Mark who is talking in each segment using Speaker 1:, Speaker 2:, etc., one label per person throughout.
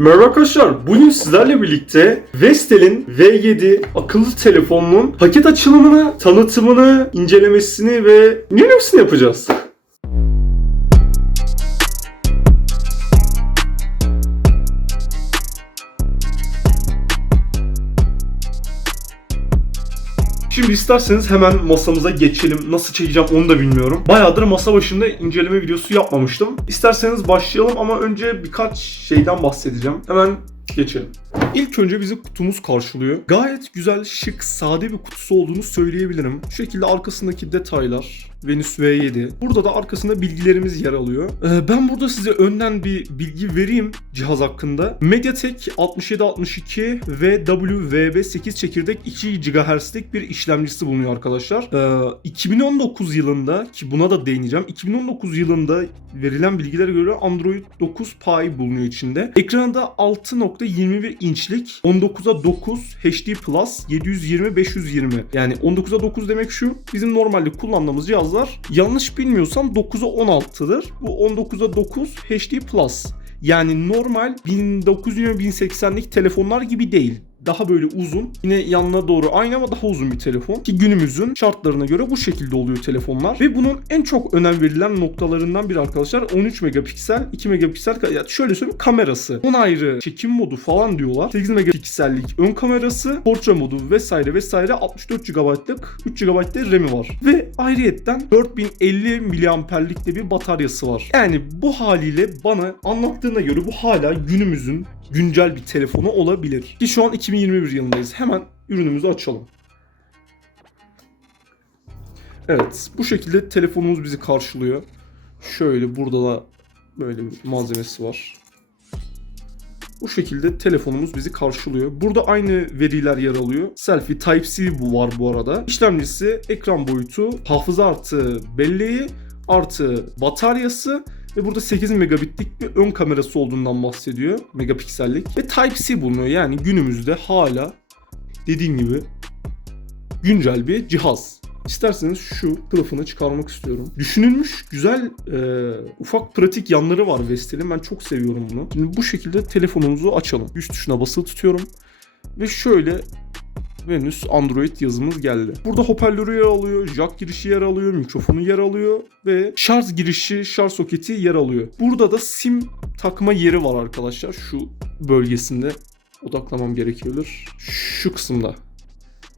Speaker 1: Merhaba arkadaşlar. Bugün sizlerle birlikte Vestel'in V7 akıllı telefonunun paket açılımını, tanıtımını, incelemesini ve incelemesini yapacağız. Şimdi isterseniz hemen masamıza geçelim. Nasıl çekeceğim onu da bilmiyorum. Bayağıdır masa başında inceleme videosu yapmamıştım. İsterseniz başlayalım ama önce birkaç şeyden bahsedeceğim. Hemen geçelim. İlk önce bizi kutumuz karşılıyor. Gayet güzel, şık, sade bir kutusu olduğunu söyleyebilirim. Şu şekilde arkasındaki detaylar, Venüs V7. Burada da arkasında bilgilerimiz yer alıyor. Ee, ben burada size önden bir bilgi vereyim cihaz hakkında. MediaTek 6762 ve WVB8 çekirdek 2 GHz'lik bir işlemcisi bulunuyor arkadaşlar. Ee, 2019 yılında ki buna da değineceğim. 2019 yılında verilen bilgilere göre Android 9 Pie bulunuyor içinde. Ekranında 6.21 inçlik 19'a 9 HD Plus 720 520. Yani 19'a 9 demek şu. Bizim normalde kullandığımız cihazlar yanlış bilmiyorsam 9'a 16'dır. Bu 19'a 9 HD Plus. Yani normal 1920-1080'lik telefonlar gibi değil. Daha böyle uzun. Yine yanına doğru aynı ama daha uzun bir telefon. Ki günümüzün şartlarına göre bu şekilde oluyor telefonlar. Ve bunun en çok önem verilen noktalarından biri arkadaşlar 13 megapiksel, 2 megapiksel ya şöyle söyleyeyim kamerası. 10 ayrı çekim modu falan diyorlar. 8 megapiksellik ön kamerası, portre modu vesaire vesaire 64 GB'lık 3 GB de RAM'i var. Ve ayrıyetten 4050 miliamperlik de bir bataryası var. Yani bu haliyle bana anlattığına göre bu hala günümüzün güncel bir telefonu olabilir. Ki şu an 2021 yılındayız. Hemen ürünümüzü açalım. Evet, bu şekilde telefonumuz bizi karşılıyor. Şöyle burada da böyle bir malzemesi var. Bu şekilde telefonumuz bizi karşılıyor. Burada aynı veriler yer alıyor. Selfie Type-C bu var bu arada. İşlemcisi, ekran boyutu, hafıza artı belleği, artı bataryası ve burada 8 megabitlik bir ön kamerası olduğundan bahsediyor. Megapiksellik. Ve Type-C bulunuyor. Yani günümüzde hala dediğim gibi güncel bir cihaz. İsterseniz şu kılıfını çıkarmak istiyorum. Düşünülmüş güzel e, ufak pratik yanları var Vestel'in. Ben çok seviyorum bunu. Şimdi bu şekilde telefonumuzu açalım. Üst tuşuna basılı tutuyorum. Ve şöyle Venüs Android yazımız geldi. Burada hoparlörü yer alıyor, jack girişi yer alıyor, mikrofonu yer alıyor ve şarj girişi, şarj soketi yer alıyor. Burada da sim takma yeri var arkadaşlar şu bölgesinde. Odaklamam gerekiyordur. Şu kısımda.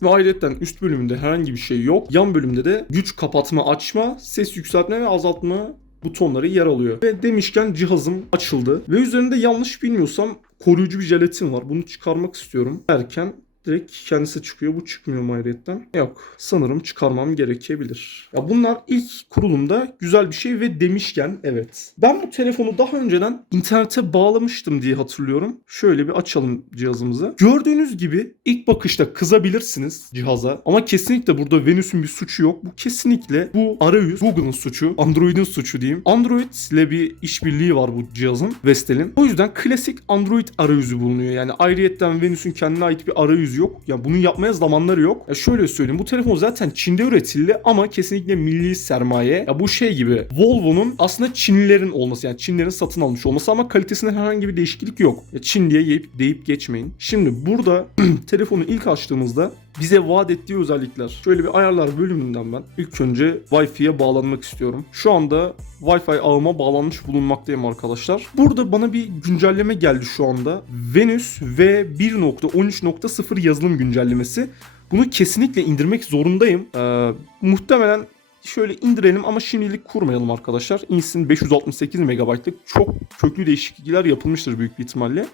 Speaker 1: Ve ayrıca üst bölümünde herhangi bir şey yok. Yan bölümde de güç kapatma, açma, ses yükseltme ve azaltma butonları yer alıyor. Ve demişken cihazım açıldı. Ve üzerinde yanlış bilmiyorsam koruyucu bir jelatin var. Bunu çıkarmak istiyorum derken direkt kendisi çıkıyor. Bu çıkmıyor mu ayrıyetten? Yok. Sanırım çıkarmam gerekebilir. Ya bunlar ilk kurulumda güzel bir şey ve demişken evet. Ben bu telefonu daha önceden internete bağlamıştım diye hatırlıyorum. Şöyle bir açalım cihazımızı. Gördüğünüz gibi ilk bakışta kızabilirsiniz cihaza ama kesinlikle burada Venüs'ün bir suçu yok. Bu kesinlikle bu arayüz Google'ın suçu, Android'in suçu diyeyim. Android ile bir işbirliği var bu cihazın, Vestel'in. O yüzden klasik Android arayüzü bulunuyor. Yani ayrıyetten Venüs'ün kendine ait bir arayüz yok. Ya bunu yapmaya zamanları yok. Ya şöyle söyleyeyim bu telefon zaten Çin'de üretildi ama kesinlikle milli sermaye. Ya bu şey gibi Volvo'nun aslında Çinlilerin olması yani Çinlerin satın almış olması ama kalitesinde herhangi bir değişiklik yok. Ya Çin diye yiyip deyip geçmeyin. Şimdi burada telefonu ilk açtığımızda bize vaat ettiği özellikler. Şöyle bir ayarlar bölümünden ben ilk önce Wi-Fi'ye bağlanmak istiyorum. Şu anda Wi-Fi ağıma bağlanmış bulunmaktayım arkadaşlar. Burada bana bir güncelleme geldi şu anda. Venüs V1.13.0 yazılım güncellemesi. Bunu kesinlikle indirmek zorundayım. Ee, muhtemelen şöyle indirelim ama şimdilik kurmayalım arkadaşlar. İnsin 568 MB'lık çok köklü değişiklikler yapılmıştır büyük bir ihtimalle.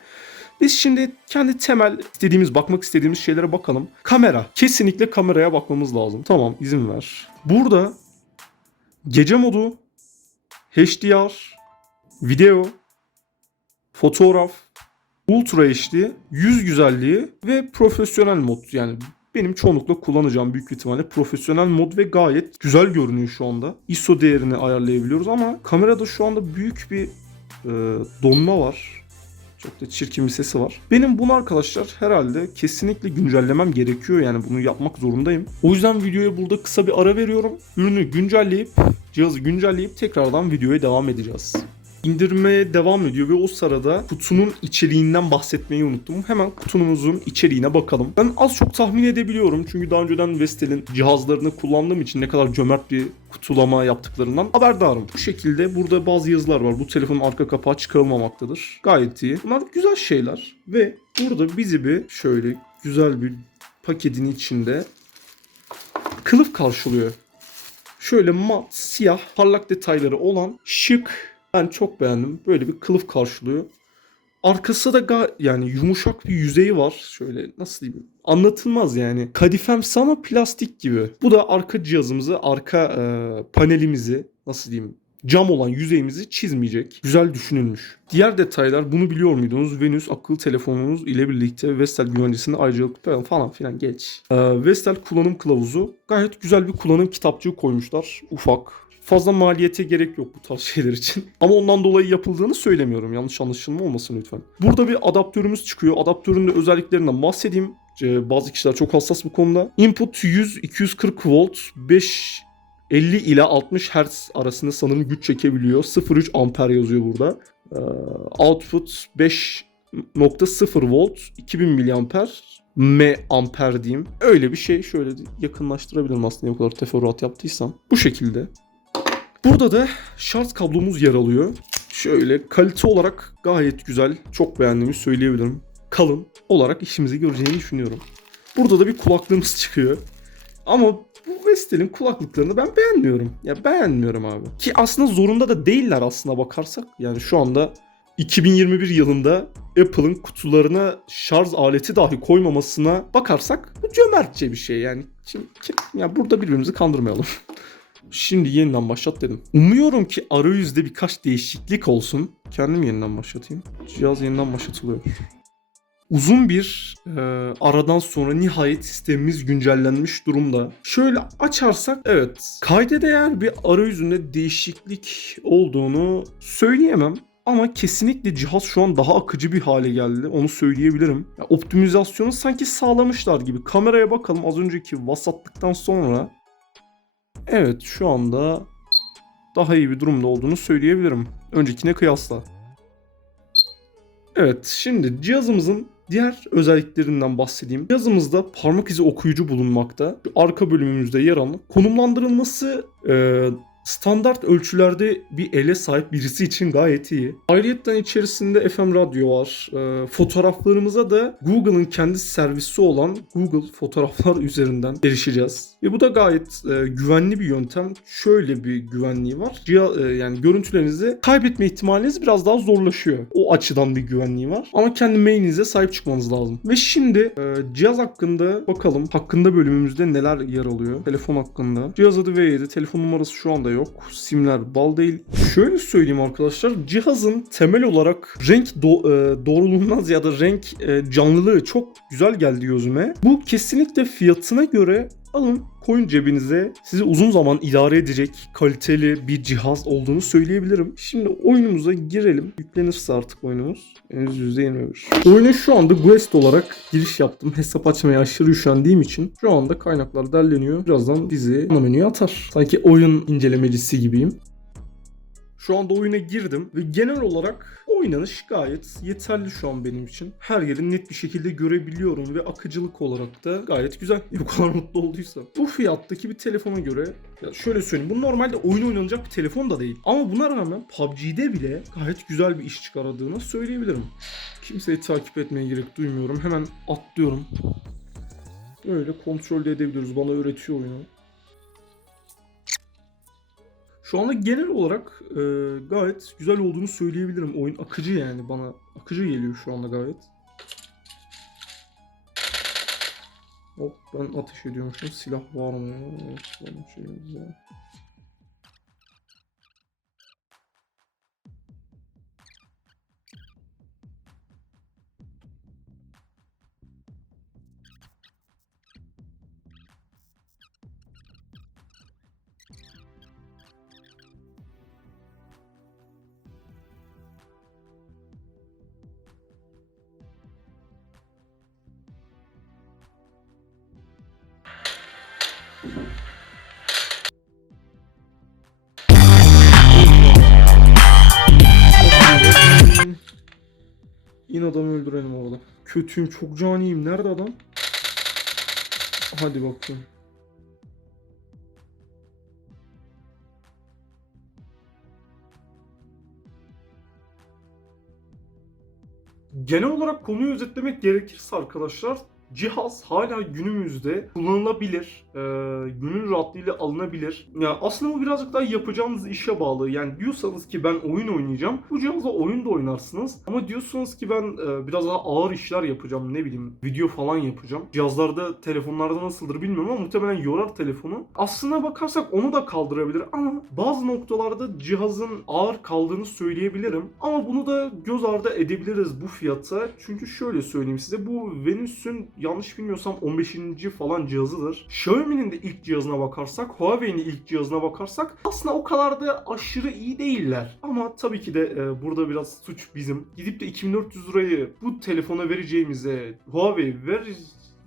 Speaker 1: Biz şimdi kendi temel istediğimiz, bakmak istediğimiz şeylere bakalım. Kamera. Kesinlikle kameraya bakmamız lazım. Tamam izin ver. Burada gece modu, HDR, video, fotoğraf, Ultra HD, yüz güzelliği ve profesyonel mod yani benim çoğunlukla kullanacağım büyük ihtimalle profesyonel mod ve gayet güzel görünüyor şu anda. ISO değerini ayarlayabiliyoruz ama kamerada şu anda büyük bir e, donma var. Çok da çirkin bir sesi var. Benim bunu arkadaşlar herhalde kesinlikle güncellemem gerekiyor yani bunu yapmak zorundayım. O yüzden videoya burada kısa bir ara veriyorum. Ürünü güncelleyip, cihazı güncelleyip tekrardan videoya devam edeceğiz. İndirmeye devam ediyor ve o sırada kutunun içeriğinden bahsetmeyi unuttum. Hemen kutumuzun içeriğine bakalım. Ben az çok tahmin edebiliyorum çünkü daha önceden Vestel'in cihazlarını kullandığım için ne kadar cömert bir kutulama yaptıklarından haberdarım. Bu şekilde burada bazı yazılar var. Bu telefonun arka kapağı çıkarılmamaktadır. Gayet iyi. Bunlar güzel şeyler ve burada bizi bir şöyle güzel bir paketin içinde kılıf karşılıyor. Şöyle mat, siyah, parlak detayları olan şık. Ben çok beğendim. Böyle bir kılıf karşılıyor. Arkası da yani yumuşak bir yüzeyi var. Şöyle nasıl diyeyim? Anlatılmaz yani. Kadifemsi ama plastik gibi. Bu da arka cihazımızı, arka e, panelimizi nasıl diyeyim? Cam olan yüzeyimizi çizmeyecek. Güzel düşünülmüş. Diğer detaylar bunu biliyor muydunuz? Venüs akıllı telefonunuz ile birlikte Vestel güvencesinde ayrıcalıklı falan filan geç. Ee, Vestel kullanım kılavuzu. Gayet güzel bir kullanım kitapçığı koymuşlar. Ufak. Fazla maliyete gerek yok bu tarz şeyler için. Ama ondan dolayı yapıldığını söylemiyorum. Yanlış anlaşılma olmasın lütfen. Burada bir adaptörümüz çıkıyor. Adaptörün de özelliklerinden bahsedeyim. Bazı kişiler çok hassas bu konuda. Input 100 240 volt 5 50 ile 60 Hz arasında sanırım güç çekebiliyor. 0.3 amper yazıyor burada. Ee, output 5.0 volt 2000 miliamper M amper diyeyim. Öyle bir şey. Şöyle yakınlaştırabilirim aslında o kadar teferruat yaptıysam. Bu şekilde. Burada da şarj kablomuz yer alıyor. Şöyle kalite olarak gayet güzel. Çok beğendiğimi söyleyebilirim. Kalın olarak işimizi göreceğini düşünüyorum. Burada da bir kulaklığımız çıkıyor. Ama bu Vestel'in kulaklıklarını ben beğenmiyorum. Ya beğenmiyorum abi. Ki aslında zorunda da değiller aslına bakarsak. Yani şu anda 2021 yılında Apple'ın kutularına şarj aleti dahi koymamasına bakarsak bu cömertçe bir şey yani. Şimdi ya burada birbirimizi kandırmayalım. Şimdi yeniden başlat dedim. Umuyorum ki arayüzde birkaç değişiklik olsun. Kendim yeniden başlatayım. Cihaz yeniden başlatılıyor. Uzun bir e, aradan sonra nihayet sistemimiz güncellenmiş durumda. Şöyle açarsak evet kayda değer bir arayüzünde değişiklik olduğunu söyleyemem. Ama kesinlikle cihaz şu an daha akıcı bir hale geldi. Onu söyleyebilirim. Ya, optimizasyonu sanki sağlamışlar gibi. Kameraya bakalım az önceki vasatlıktan sonra. Evet şu anda daha iyi bir durumda olduğunu söyleyebilirim. Öncekine kıyasla. Evet şimdi cihazımızın diğer özelliklerinden bahsedeyim. Cihazımızda parmak izi okuyucu bulunmakta. Şu arka bölümümüzde yer alan konumlandırılması e, standart ölçülerde bir ele sahip birisi için gayet iyi. Ayrıyeten içerisinde FM radyo var. E, fotoğraflarımıza da Google'ın kendi servisi olan Google fotoğraflar üzerinden erişeceğiz. Ve bu da gayet e, güvenli bir yöntem. Şöyle bir güvenliği var. Ciha- e, yani görüntülerinizi kaybetme ihtimaliniz biraz daha zorlaşıyor. O açıdan bir güvenliği var. Ama kendi mailinize sahip çıkmanız lazım. Ve şimdi e, cihaz hakkında bakalım. Hakkında bölümümüzde neler yer alıyor. Telefon hakkında. Cihaz adı V7. Telefon numarası şu anda yok. Simler bal değil. Şöyle söyleyeyim arkadaşlar. Cihazın temel olarak renk do- e, doğruluğundan ziyade renk e, canlılığı çok güzel geldi gözüme. Bu kesinlikle fiyatına göre alın koyun cebinize sizi uzun zaman idare edecek kaliteli bir cihaz olduğunu söyleyebilirim. Şimdi oyunumuza girelim. Yüklenirse artık oyunumuz. Henüz %21. Oyuna şu anda Guest olarak giriş yaptım. Hesap açmaya aşırı üşendiğim için şu anda kaynaklar derleniyor. Birazdan bizi ana menüye atar. Sanki oyun incelemecisi gibiyim. Şu anda oyuna girdim ve genel olarak oynanış gayet yeterli şu an benim için. Her yeri net bir şekilde görebiliyorum ve akıcılık olarak da gayet güzel. Bu kadar mutlu olduysam. Bu fiyattaki bir telefona göre ya şöyle söyleyeyim bu normalde oyun oynanacak bir telefon da değil. Ama buna rağmen PUBG'de bile gayet güzel bir iş çıkardığını söyleyebilirim. Kimseyi takip etmeye gerek duymuyorum. Hemen atlıyorum. Öyle kontrol de edebiliyoruz. Bana öğretiyor oyunu. Şu anda genel olarak e, gayet güzel olduğunu söyleyebilirim. Oyun akıcı yani bana akıcı geliyor şu anda gayet. Hop ben ateş ediyormuşum. Silah var mı? Evet, var var. İn adamı öldürelim orada. Kötüyüm çok caniyim. Nerede adam? Hadi bakayım. Genel olarak konuyu özetlemek gerekirse arkadaşlar cihaz hala günümüzde kullanılabilir, e, gönül rahatlığıyla alınabilir. Ya aslında bu birazcık daha yapacağınız işe bağlı. Yani diyorsanız ki ben oyun oynayacağım, bu cihazla oyun da oynarsınız. Ama diyorsanız ki ben e, biraz daha ağır işler yapacağım, ne bileyim video falan yapacağım. Cihazlarda, telefonlarda nasıldır bilmiyorum ama muhtemelen yorar telefonu. Aslına bakarsak onu da kaldırabilir ama bazı noktalarda cihazın ağır kaldığını söyleyebilirim. Ama bunu da göz ardı edebiliriz bu fiyata. Çünkü şöyle söyleyeyim size bu Venus'un yanlış bilmiyorsam 15. falan cihazıdır. Xiaomi'nin de ilk cihazına bakarsak, Huawei'nin ilk cihazına bakarsak aslında o kadar da aşırı iyi değiller. Ama tabii ki de e, burada biraz suç bizim. Gidip de 2400 lirayı bu telefona vereceğimize Huawei ver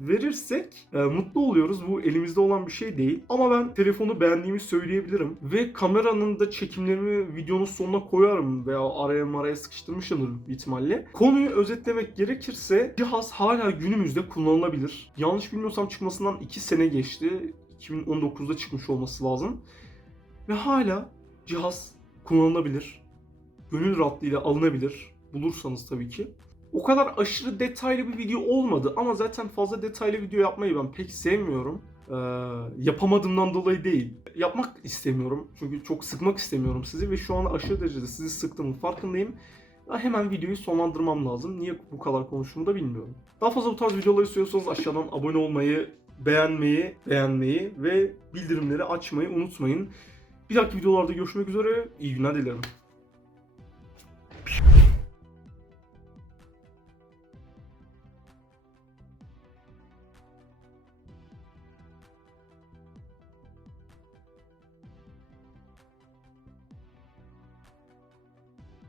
Speaker 1: verirsek e, mutlu oluyoruz. Bu elimizde olan bir şey değil. Ama ben telefonu beğendiğimi söyleyebilirim. Ve kameranın da çekimlerimi videonun sonuna koyarım veya araya maraya sıkıştırmışımdır ihtimalle. Konuyu özetlemek gerekirse cihaz hala günümüzde kullanılabilir. Yanlış bilmiyorsam çıkmasından 2 sene geçti. 2019'da çıkmış olması lazım. Ve hala cihaz kullanılabilir. Gönül rahatlığıyla alınabilir. Bulursanız tabii ki. O kadar aşırı detaylı bir video olmadı ama zaten fazla detaylı video yapmayı ben pek sevmiyorum. Ee, yapamadığımdan dolayı değil. Yapmak istemiyorum. Çünkü çok sıkmak istemiyorum sizi ve şu an aşırı derecede sizi sıktığımın farkındayım. Ya hemen videoyu sonlandırmam lazım. Niye bu kadar konuştuğumu da bilmiyorum. Daha fazla bu tarz videolar istiyorsanız aşağıdan abone olmayı, beğenmeyi, beğenmeyi ve bildirimleri açmayı unutmayın. Bir dahaki videolarda görüşmek üzere. İyi günler dilerim.